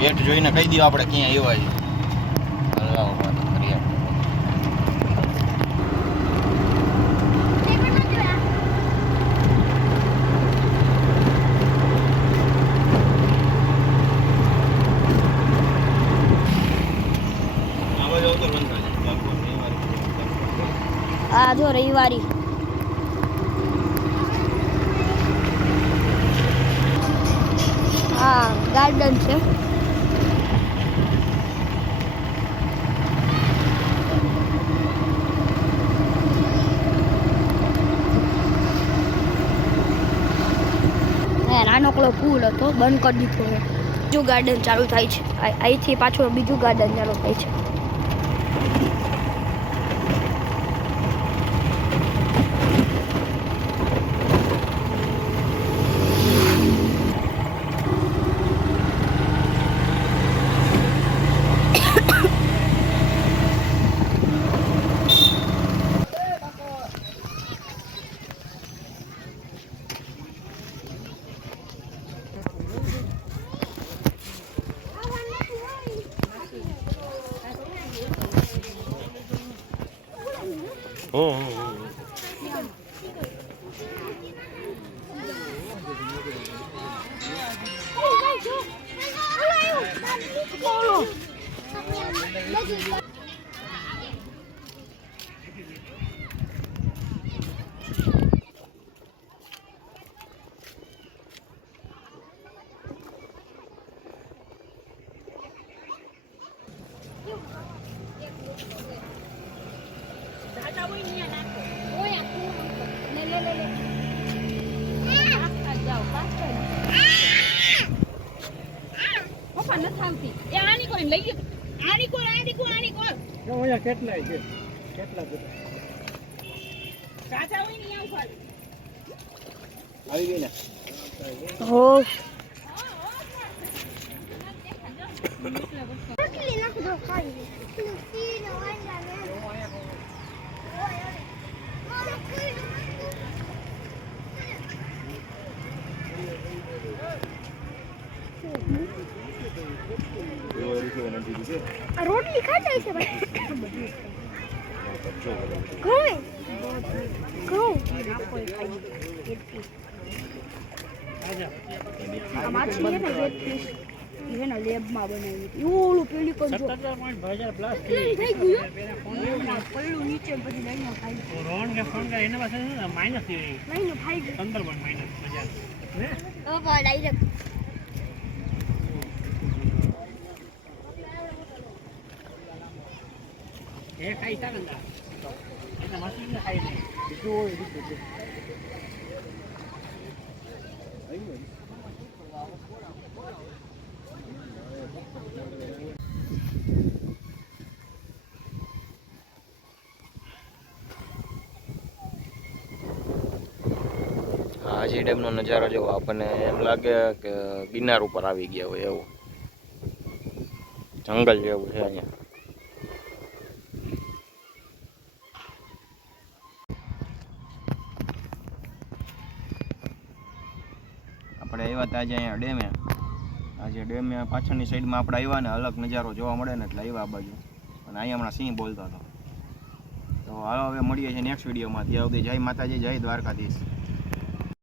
Gate જોઈને કહી દો આપણે ક્યાં આવ્યા છીએ. હલાવો વાત કરીએ. આ જો રવિવારી આ ગાર્ડન છે. નાનકડો પુલ હતો, બંધ કરી દીધો છે. બીજું ગાર્ડન ચાલુ થાય છે. અહીંથી પાછું બીજું ગાર્ડન ચાલુ થાય છે. કેટલાય છે, કેટલા બધા કાચા હોય ને આવી ગઈ ને. હો રોટલી ખાઈ જાય છે ભાઈ. લેબમાં બનાવી ઓલું પેલી કોઈ નીચે પછી લઈને ખાઈ એ ખાઈ શકે ને એટલે મશીન ને ખાઈ નહીં બીજું હોય બીજું હાજી ડેમનો નજારો જોવો આપણને એમ લાગે કે ગિરનાર ઉપર આવી ગયા હોય એવું જંગલ જેવું છે અહીંયા. આપણે આવ્યા હતા આજે અહીંયા ડેમે. આજે ડેમે પાછળની સાઈડમાં આપણે આવ્યા ને અલગ નજારો જોવા મળે ને એટલે આવ્યા આ બાજુ. અને અહીંયા હમણાં સિંહ બોલતો હતો. તો હાલો હવે મળીએ છીએ નેક્સ્ટ વિડીયોમાં. ત્યાં સુધી જય માતાજી, જય દ્વારકાધીશ.